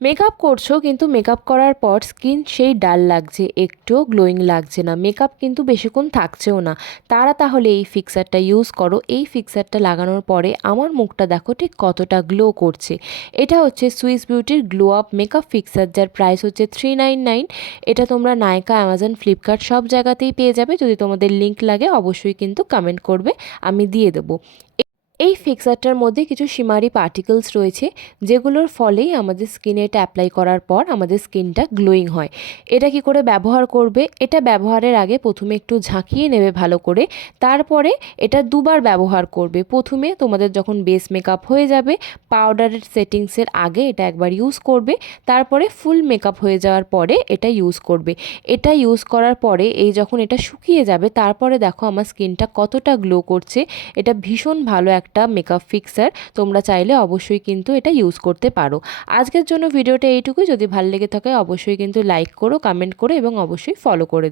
Makeup করছো কিন্তু makeup করার পর স্কিন সেই ডাল লাগছে, একটুও গ্লোয়িং লাগছে না, মেকআপ কিন্তু বেশিক্ষণ থাকছেও না। তাহলে এই ফিক্সারটা ইউজ করো। এই ফিক্সারটা লাগানোর পরে আমার মুখটা দেখো ঠিক কতটা গ্লো করছে। এটা হচ্ছে সুইস বিউটির গ্লো আপ মেকআপ ফিক্সার, যার প্রাইস হচ্ছে 399। এটা তোমরা নাইকা, অ্যামাজন, ফ্লিপকার্ট সব জায়গাতেই পেয়ে যাবে। যদি তোমাদের লিঙ্ক লাগে অবশ্যই কিন্তু কমেন্ট করবে, আমি দিয়ে দেবো। এই ফিক্সারটার মধ্যে কিছু শিমারি পার্টিকেলস রয়েছে, যেগুলোর ফলেই আমাদের স্কিনে এটা অ্যাপ্লাই করার পর আমাদের স্কিনটা গ্লোয়িং হয়। এটা কি করে ব্যবহার করবে? এটা ব্যবহারের আগে প্রথমে একটু ঝাঁকিয়ে নেবে ভালো করে, তারপরে এটা দুবার ব্যবহার করবে। প্রথমে তোমাদের যখন বেস মেকআপ হয়ে যাবে, পাউডারের সেটিংসের আগে এটা একবার ইউজ করবে, তারপরে ফুল মেকআপ হয়ে যাওয়ার পরে এটা ইউজ করবে। এটা ইউজ করার পরে যখন এটা শুকিয়ে যাবে, তারপরে দেখো আমার স্কিনটা কতটা গ্লো করছে। এটা ভীষণ ভালো একটা মেকআপ ফিক্সার, তোমরা চাইলে অবশ্যই কিন্তু এটা ইউজ করতে পারো। আজকের জন্য ভিডিওটা এইটুকুই। যদি ভালো লেগে থাকে অবশ্যই কিন্তু লাইক করো, কমেন্ট করো এবং অবশ্যই ফলো করে